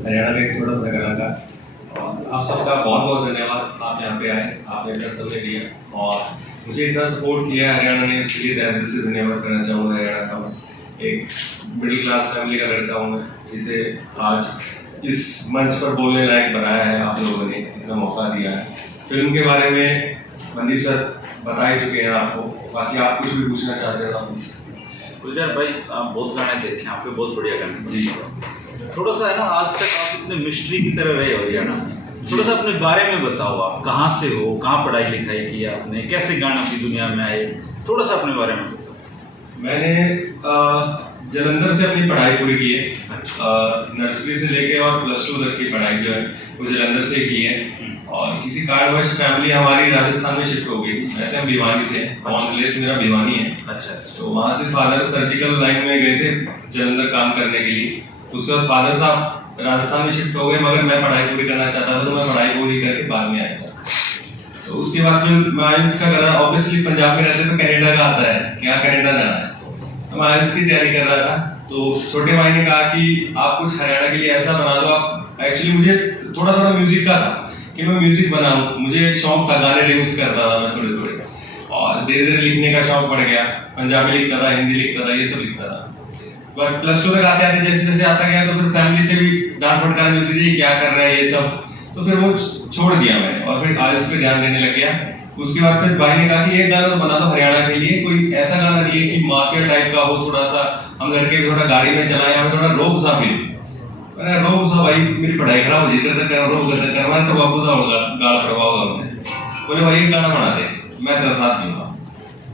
हरियाणा का एक छोटा सा कलाकार। और आप सबका बहुत बहुत धन्यवाद, आप यहाँ पे आए, आपने इतना समय दिया और मुझे इतना सपोर्ट किया हरियाणा ने, इसके लिए तहे दिल से धन्यवाद करना चाहूँगा हरियाणा का। मैं एक मिडिल क्लास फैमिली का लड़का हूँ मैं, जिसे आज इस मंच पर बोलने लायक बनाया है आप लोगों ने, इतना मौका दिया है। फिल्म के बारे में मनदीप सर बता ही चुके हैं आपको, बाकी आप कुछ भी पूछना चाहते हैं आप मुझसे। गुलजार भाई, आप बहुत गाने देखे, आपके बहुत बढ़िया गाने जी। थोड़ा सा है ना, आज तक आप इतने मिस्ट्री की तरह रहे हो हरियाणा में, थोड़ा सा अपने बारे में बताओ। आप कहाँ से हो, कहाँ पढ़ाई लिखाई की आपने, कैसे गानों की दुनिया में आए, थोड़ा सा अपने बारे में बताओ। मैंने जालंधर से अपनी पढ़ाई पूरी की है। अच्छा। नर्सरी से लेके और +2 तक की पढ़ाई जो है वो जालंधर से की है। और किसी कारणवश फैमिली हमारी राजस्थान में शिफ्ट हो गई। वैसे हम भिवानी से हैं, बॉर्न प्लेस मेरा भिवानी है। अच्छा। तो वहाँ से फादर सर्जिकल लाइन में गए थे जालंधर काम करने के लिए। उसके बाद फादर साहब राजस्थान में शिफ्ट हो गए, मगर मैं पढ़ाई पूरी करना चाहता था तो मैं पढ़ाई पूरी करके बाद में आया था। तो उसके बाद फिर मैं आइल्स का करा। ऑब्वियसली पंजाब में रहते तो कनाडा का आता है, क्या कनाडा जाना है, तो मैं आइल्स की तैयारी कर रहा था। तो छोटे भाई ने कहा कि आप कुछ हरियाणा के लिए ऐसा बना दो। आप एक्चुअली मुझे थोड़ा थोड़ा म्यूजिक का था कि मैं म्यूजिक बनाऊं, मुझे शौक था, गाने रिमिक्स करता था मैं थोड़े थोड़े, और धीरे धीरे लिखने का शौक बढ़ गया। पंजाबी लिखता था, हिंदी लिखता था, ये सब लिखता था। बट +2 तक आते आते जैसे जैसे आता गया तो फिर फैमिली से भी डांट फटकार मिलती थी, क्या कर रहा है ये सब, तो फिर वो छोड़ दिया मैंने और फिर आइल्स पे ध्यान देने लग गया। उसके बाद फिर भाई ने कहा कि एक गाना तो बना दो हरियाणा के लिए, कोई ऐसा गाना नहीं है कि माफिया टाइप का हो, थोड़ा सा हम लड़के भी थोड़ा गाड़ी में चलाएं, हमें थोड़ा रोब सा भी। मैंने रोब सा, भाई मेरी पढ़ाई खराब हो जाती है, रोब करना तो बाबू का होगा, गाल पड़वा होगा हमने। बोले भाई एक गाना बना दे, मैं तेरा साथ दूंगा।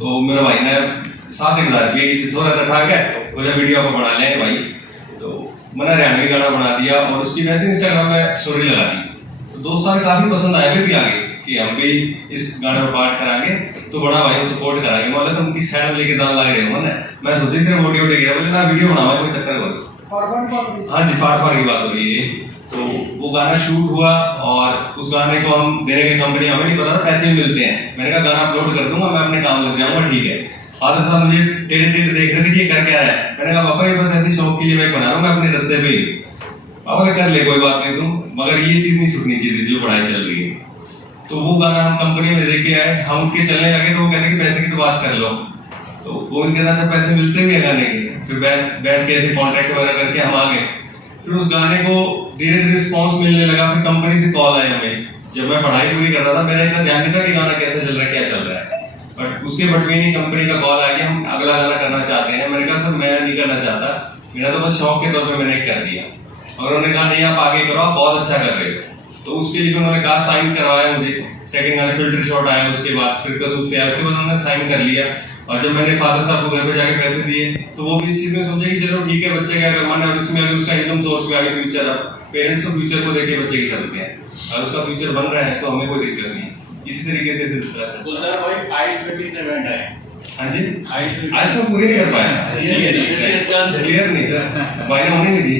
तो मेरे भाई ने 7,000 रुपये की सिसोरत उठा के बोले वीडियो को बना ले भाई। तो मैंने हरियाणवी गाना बना दिया और उसकी वैसे इंस्टाग्राम में स्टोरी लगा दी। तो दोस्तों ने काफी पसंद आया, फिर भी आगे कि हम भी इस गाने पर पार्ट कराएंगे तो बड़ा भाई हम सपोर्ट कराएंगे। मतलब तुम किस साइड में लेके जान लग रहे हो मैंने, मैं सोची सिर्फ ऑडियो लेके गया, बोले ना वीडियो बनावा, कोई चक्कर करो। हाँ जी, फाड़ की बात हो रही है। तो वो गाना शूट हुआ और उस गाने को हम देने की कंपनी, हमें नहीं पता था पैसे भी मिलते हैं। मैंने कहा गाना अपलोड कर दूंगा, मैं अपने काम लग जाऊंगा, ठीक है। फादर साहब मुझे टेढ़े टेढ़े देख रहे थे कि ये कर क्या रहा है। मैंने कहा पापा ये बस ऐसे शौक के लिए मैं बना रहा हूँ, मैं अपने रास्ते पे ही। पापा कर ले, कोई बात नहीं तुम, मगर ये चीज नहीं छूटनी चाहिए जो पढ़ाई चल रही है। तो वो गाना हम कंपनी में देख के आए, हम उनके चलने लगे तो वो कहते कि पैसे की तो बात कर लो। तो वो उनके तरफ से पैसे मिलते भी है गाने के, फिर बैठ के ऐसे कॉन्ट्रैक्ट वगैरह करके हम आ गए। फिर उस गाने को धीरे धीरे रिस्पॉन्स मिलने लगा, फिर कंपनी से कॉल आए हमें। जब मैं पढ़ाई पूरी कर रहा था मेरा इतना ध्यान नहीं था कि गाना कैसे चल रहा है, क्या चल रहा है, बट उसके बटवीन ही कंपनी का कॉल आ गया, हम अगला गाना करना चाहते हैं। मैंने कहा सर मैं नहीं करना चाहता, मेरा तो बस शौक के तौर पे मैंने कर दिया। और उन्होंने कहा नहीं आप आगे करो, आप बहुत अच्छा कर रहे हो। तो उसके लिए उन्होंने कहा साइन करवाया मुझे। सेकंड गाने फिल्टर शॉट आया, उसके बाद फिर कसूते आया, उसके बाद उन्होंने साइन कर लिया। और जब मैंने फादर साहब को घर पे जाके पैसे दिए तो वो भी इस चीज में सोचे कि चलो ठीक है, बच्चे क्या करवाना है, इसमें अगर उसका इनकम सोर्स भी आगे फ्यूचर, अब पेरेंट्स को फ्यूचर को देख के बच्चे की चलते हैं, और उसका फ्यूचर बन रहा है तो हमें कोई दिक्कत नहीं। इसी तरीके से सिलसिला चलता है। गुलजार भाई आइल्स में कितने बैंड आए? हाँ जी, आइल्स में पूरी नहीं कर पाया, क्लियर नहीं सर, भाई ने होने नहीं दी।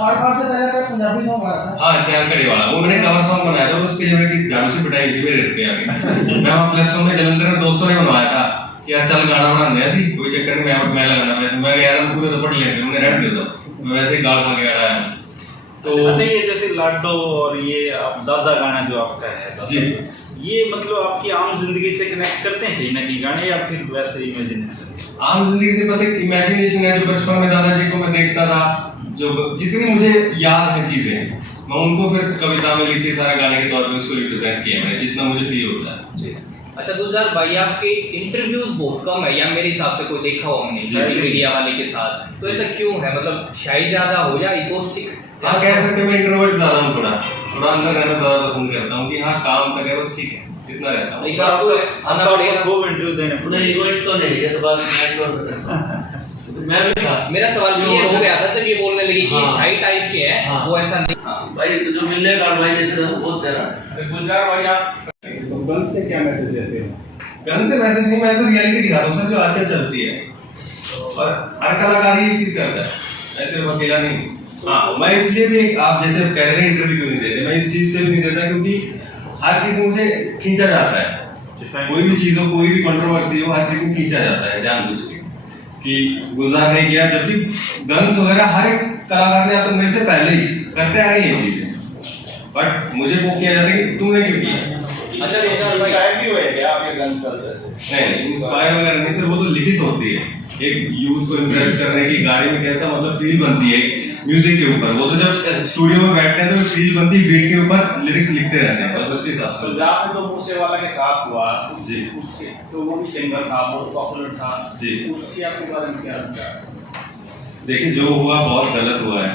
फाड़ से पहले का पंजाबी सॉन्ग आ रहा था। हाँ, चार कड़ी वाला, वो मैंने कवर सॉन्ग बनाया था, उसके जो है कि झाड़ू से पिटाई हुई मेरे पे आके। मैं वहाँ +1 में जालंधर में दोस्तों ने बनवाया था कि यार चल गाना बना दे, ऐसी कोई चक्कर नहीं, मैं लगाना पैसे, मैं यार हम पूरे तो पढ़ लेंगे, हमने रहने दे दो, मैं वैसे ही गाल खा के आया हूँ। तो अच्छा, ये जैसे लाडो और ये आप दादा गाना जो आपका है जी, ये मतलब आपकी आम जिंदगी से कनेक्ट करते हैं कहीं ना कहीं गाने, या फिर वैसे इमेजिनेशन? आम जिंदगी से बस एक इमेजिनेशन है, जो बचपन में दादाजी को मैं देखता था, जो जितनी मुझे याद है चीजें, मैं उनको फिर कविता में लिख के सारा गाने के तौर पे उसको रिप्रेजेंट किया मैंने, जितना मुझे फील होता है। जी। अच्छा गुलजार भाई, आपके इंटरव्यूज बहुत कम है, या मेरे हिसाब से कोई देखा हो हमने किसी मीडिया वाले के साथ, तो ऐसा क्यों है? मतलब शाई ज्यादा हो या इगोस्टिक? हाँ कह सकते हैं, मैं इंट्रोवर्ट ज्यादा हूँ, थोड़ा अंदर रहना ज्यादा पसंद करता हूँ कि हाँ काम तक है बस, ठीक है इतना रहता हूँ। एक आपको आना पड़ेगा, खूब इंटरव्यू देने नहीं इगोइस्ट तो नहीं, ये तो बात मैं भी था। मेरा सवाल ये हो गया था जब ये बोलने लगी कि हाँ। शाई टाइप के हैं, हाँ। वो ऐसा नहीं। हाँ भाई, जो मिलने का भाई जैसे वो दे रहा है। गुलजार भाई आप गन से क्या मैसेज देते हो? गन से मैसेज नहीं, मैं तो रियलिटी दिखाता हूँ सर जो आजकल चलती है, और हर कलाकार ही ये चीज करता है, ऐसे वो अकेला नहीं। हाँ, मैं इसलिए भी, आप जैसे कह रहे थे इंटरव्यू क्यों नहीं देते, मैं इस चीज से भी नहीं देता क्योंकि हर चीज मुझे खींचा जाता है। कोई भी चीज हो, कोई भी कंट्रोवर्सी हो, हर चीज में खींचा जाता है जानबूझ के कि गुलजार ने किया। जब भी गन्स वगैरह हर एक कलाकार ने तो मेरे से पहले ही करते आए ये चीजें, बट मुझे वो किया जाता है कि तुमने क्यों किया। अच्छा रुद्र भाई, इंस्पायर भी हुए क्या आपके गन कल्चर से? नहीं, इंस्पायर वगैरह नहीं सर, वो तो लिखित होती है। एक यूथ को इम्प्रेस करने की गाड़ी में कैसा मतलब फील बनती है म्यूजिक के ऊपर, वो तो जब स्टूडियो में बैठते हैं तो फील बनती है, बीट के ऊपर लिरिक्स लिखते रहते हैं, बस उसके हिसाब से। पंजाब में तो मूसेवाला के साथ हुआ जी। उसके तो वो भी सिंगर था, बहुत पॉपुलर था जी। उसके आपके बारे में क्या लगता है? देखिए जो हुआ बहुत गलत हुआ है,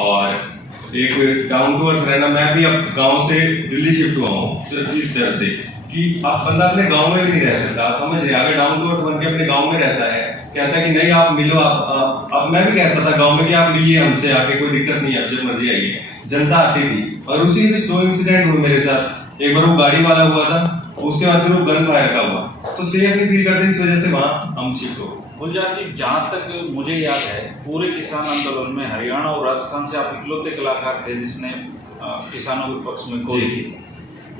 और एक डाउन टू अर्थ रहना, मैं भी अब गांव से दिल्ली शिफ्ट हुआ हूँ सिर्फ इस तरह से कि अब बंदा अपने गांव में भी नहीं रह सकता, आप समझ रहे हैं। अगर डाउन टू अर्थ बन के अपने गांव में रहता है, कहता है कि नहीं आप मिलो, आप अब मैं भी कहता था गांव में कि आप मिलिए हमसे आके, कोई दिक्कत नहीं है, जब मर्जी आइए, जनता आती थी। और उसी बीच 2 इंसिडेंट हुए मेरे साथ, एक बार वो गाड़ी वाला हुआ था, उसके बाद फिर वो गन फायर का हुआ, तो सेफ नहीं फील करते, इस वजह से वहाँ हम शिफ्ट हो। गुलजार जी, जहाँ तक मुझे याद है पूरे किसान आंदोलन में हरियाणा और राजस्थान से आप इकलौते कलाकार थे जिसने किसानों के पक्ष में कॉल की,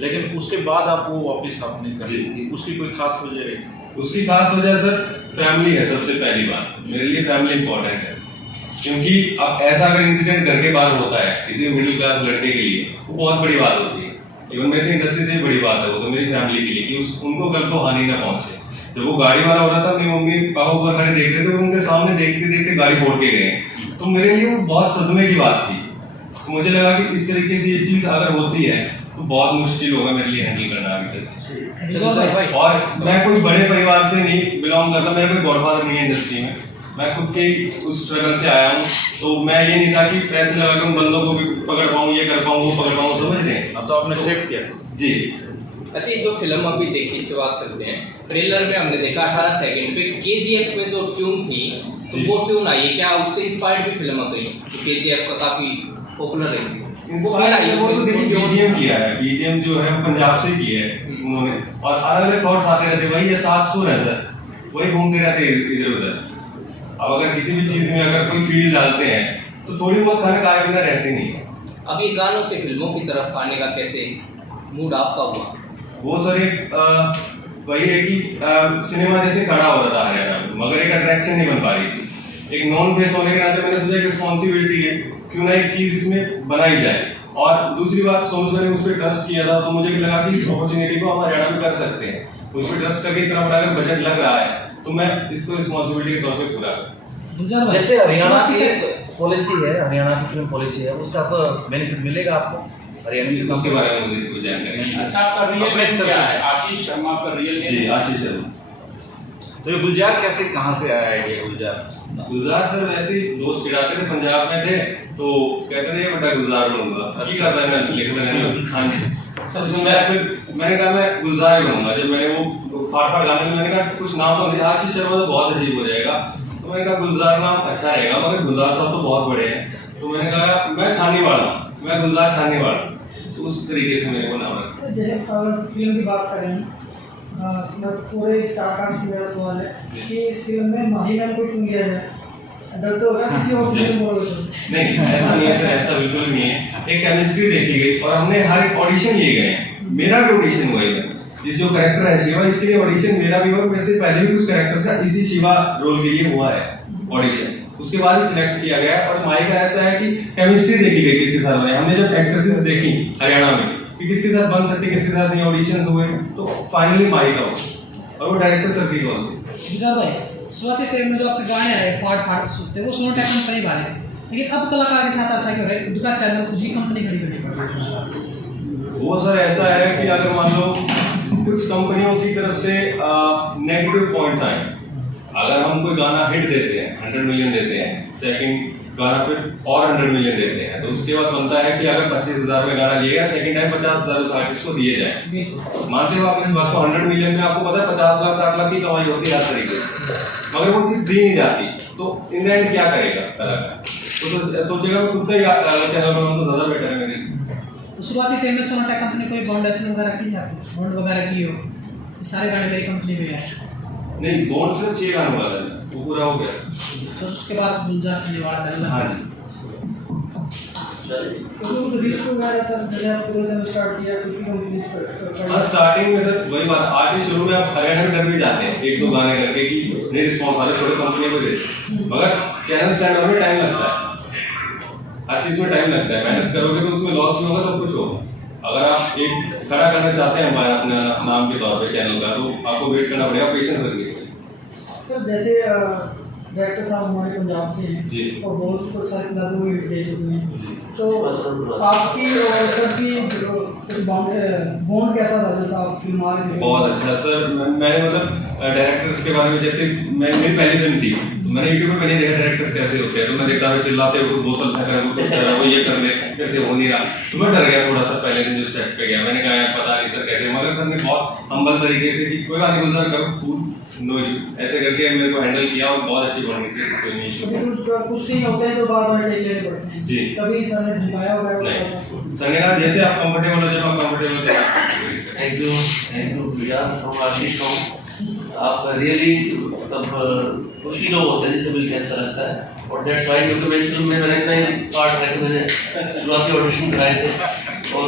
लेकिन उसके बाद आप वो वापस आपने कर दी थी, उसकी कोई खास वजह रही? उसकी खास वजह सर फैमिली है, सबसे पहली बात मेरे लिए फैमिली इंपॉर्टेंट है, क्योंकि अब ऐसा अगर इंसिडेंट घर के बाहर होता है किसी मिडिल क्लास लड़के के लिए, वो बहुत बड़ी बात होती है। इवन मेरे से इंडस्ट्री से भी बड़ी बात है वो तो मेरी फैमिली के लिए, कि उनको कल को हानि ना पहुंचे। जब वो गाड़ी वाला हो रहा था, मेरी मम्मी पापा ऊपर खड़े देख रहे थे, उनके सामने देखते देखते गाड़ी फोड़ के गए, तो मेरे लिए वो बहुत सदमे की बात थी। तो मुझे लगा कि इस तरीके से ये चीज अगर होती है तो बहुत मुश्किल होगा मेरे लिए हैंडल करना आगे चलके। रुद्र भाई, और मैं कोई बड़े परिवार से नहीं बिलोंग करता, मेरा कोई गॉडफादर नहीं है इंडस्ट्री में, मैं खुद के उस स्ट्रगल से आया हूँ, तो मैं ये नहीं था कि पैसे लगा के उन बंदों को भी पकड़ पाऊँ, ये कर पाऊँ, वो पकड़ पाऊँ, समझ रहे हैं। अब तो आपने सेव किया जी। अच्छा ये जो फिल्म अभी देखी इससे बात करते हैं, ट्रेलर में हमने देखा 18 सेकंड पे केजीएफ में जो ट्यून थी, तो वो ट्यून आई है क्या, उससे इंस्पायर्ड भी फिल्म हो गई, जो केजीएफ का काफी पॉपुलर है वो तो देखिए बीजीएम किया है, बीजीएम जो है पंजाब से किया है उन्होंने, और अलग अलग थॉट्स आते रहते, वही ये 7 सुर है सर, वही घूमते रहते इधर उधर। अब अगर किसी भी चीज में अगर कोई फील डालते हैं तो थोड़ी बहुत खाने का बिना रहते नहीं है। अभी गानों से फिल्मों की तरफ आने का कैसे मूड आपका हुआ? वो सर एक वही है कि सिनेमा जैसे खड़ा हो रहा था हरियाणा में, मगर एक अट्रैक्शन नहीं बन पा रही थी। एक नॉन फेस होने के नाते मैंने सोचा एक रिस्पॉन्सिबिलिटी है, क्यों ना एक चीज इसमें बनाई जाए। और दूसरी बात, सोनू सर ने उस पर ट्रस्ट किया था, तो मुझे लगा कि इस अपॉर्चुनिटी को हम हरियाणा में कर सकते हैं। उस पर ट्रस्ट करके इतना बड़ा अगर बजट लग रहा है तो मैं इसको रिस्पॉन्सिबिलिटी के तौर पर पूरा करूँ। जैसे हरियाणा की पॉलिसी है, हरियाणा की फिल्म पॉलिसी है, उसका तो बेनिफिट मिलेगा आपको हरियाणा की उसके बारे में मुझे कुछ जानकारी नहीं है। अच्छा आपका रियल नेम क्या है? आशीष शर्मा आपका रियल नेम? जी आशीष शर्मा। तो ये गुलजार कैसे कहाँ से आया आइडिया गुलजार? गुलजार सर वैसे ही दोस्त चिढ़ाते थे, पंजाब में थे तो कहते थे ये बड़ा गुलजार बनूंगा, की करता है मैं लिखता नहीं। हाँ जी, तो मैंने कहा मैं गुलजार ही बनूंगा। जब मैंने वो फाड़ गाने में मैंने कहा कुछ नाम तो नहीं, आशीष शर्मा तो बहुत अजीब हो जाएगा, तो मैंने कहा गुलजार नाम अच्छा रहेगा, मगर गुलजार साहब तो बहुत बड़े हैं, तो मैंने कहा मैं छानी वाला, मैं गुलजार छानी वाला, तो उस तरीके से मेरे को नाम रखा। जैसे अगर फिल्म की बात करें, पूरे स्टार्टअप से मेरा सवाल है कि इस फिल्म में माही मैम को क्यों लिया जाए? डर तो होगा किसी और फिल्म में बोलोगे तो? नहीं ऐसा नहीं है सर, ऐसा बिल्कुल नहीं है। एक केमिस्ट्री देखी गई और हमने हर एक ऑडिशन लिए गए हैं, मेरा भी ऑडिशन हुआ है। इस जो कैरेक्टर है शिवा, इसके लिए ऑडिशन मेरा भी हुआ, मेरे से पहले भी कुछ कैरेक्टर्स का इसी शिवा रोल के लिए हुआ है ऑडिशन, उसके बाद ही सिलेक्ट किया गया। और माही का ऐसा है कि केमिस्ट्री देखी गई किसके साथ में, हमने जब एक्ट्रेसेस देखी हरियाणा में कि किसके साथ बन सकती है किसके साथ नहीं, ऑडिशंस हुए तो फाइनली माही का हुआ, और वो डायरेक्टर सर की कॉल थी। गुलजार भाई, शुरुआती टाइम में जो आपके गाने आए फाड़ फाड़ सुनते वो सोनोटेक कंपनी वाले थे, लेकिन अब कलाकार के साथ ऐसा क्यों है? दुकान चैनल कुछ ही कंपनी खड़ी करी। वो सर ऐसा है कि अगर मान लो कुछ कंपनियों की तरफ से नेगेटिव पॉइंट्स आए, अगर हम कोई गाना हिट देते हैं 100 मिलियन देते हैं, सेकंड गाना फिर और 100 मिलियन देते हैं, तो उसके बाद बनता है कि अगर 25,000 में गाना लिएगा, सेकंड टाइम 50,000 उस आर्टिस्ट को दिए जाए। मानते हो आप इस बात को? 100 मिलियन में आपको पता है 50 लाख 60 लाख की कमाई होती है हर तरीके से, मगर वो चीज दी नहीं जाती, तो इन द एंड क्या करेगा कलाकार? तो सोचेगा खुद का ही चैनल बनाऊं तो ज्यादा बेटर है मेरे लिए। तो शुरुआती टाइम में सोनोटेक कंपनी कोई फाउंडेशन वगैरह की जाती, बॉन्ड वगैरह की हो, सारे गाने मेरी कंपनी में आए? नहीं, बॉन्ड सिर्फ 6 गानों का था, वो पूरा हो गया। तो उसके बाद गुलजार से निवाड़ चल रहा हाँ है। जी, तो रिस्क वगैरह सर जब आप प्रोजेक्ट स्टार्ट किया क्योंकि कंपनी हाँ स्टार्टिंग में सर वही बात, आर्टिस्ट शुरू में आप हरियाणा में डर भी जाते हैं 1-2 गाने करके कि नहीं रिस्पॉन्स आ रहा है, छोटे कंपनी को दे, मगर चैनल स्टैंड होने में टाइम लगता है। हर चीज में टाइम लगता है, मेहनत करोगे तो उसमें लॉस नहीं होगा, सब कुछ होगा। अगर आप एक खड़ा करना चाहते हैं हमारे अपने नाम के तौर पे चैनल का, तो आपको वेट करना पड़ेगा, पेशेंस रखनी पड़ेगी। सर जैसे डायरेक्टर साहब हमारे पंजाब से हैं जी। और बहुत कुछ सारी फिल्मों में भी दे चुके हैं, तो आपकी और सर की कुछ बॉन्ड कैसा था जैसा आप फिल्म आ रहे थे? बहुत अच्छा सर। मैंने मतलब डायरेक्टर्स के बारे में, जैसे मेरी पहली फिल्म थी तो मैंने यूट्यूब पे पहले देखा डायरेक्टर्स कैसे होते हैं, तो मैं देखता था चिल्लाते हुए बोतल फेंक रहा, वो कुछ कर रहा, वो ये कर ले, कैसे हो नहीं रहा, तो मैं डर गया थोड़ा सा पहले दिन जो सेट पे गया। मैंने कहा यार पता नहीं सर कैसे, मगर सर ने बहुत हम्बल तरीके से कि कोई बात नहीं गुलजार करो, कूल, नो इशू, ऐसे करके मेरे को हैंडल किया और बहुत अच्छी बॉन्डिंग से, कोई नहीं इशू। कभी कुछ सीन होते हैं जो बार-बार टेक लेने पड़ते हैं। जी। कभी सर ने झुकाया होगा नहीं, सर ने कहा जैसे आप कंफर्टेबल हो, जब आप कंफर्टेबल हो। थैंक यू भैया, हम आशीष कहूँ आप रियली मतलब खुशी लोग होते हैं जिससे मिलकर ऐसा लगता है, और दैट्स वाई क्योंकि मैं इस फिल्म में मैंने इतना ही पार्ट है कि मैंने शुरुआती ऑडिशन कराए थे और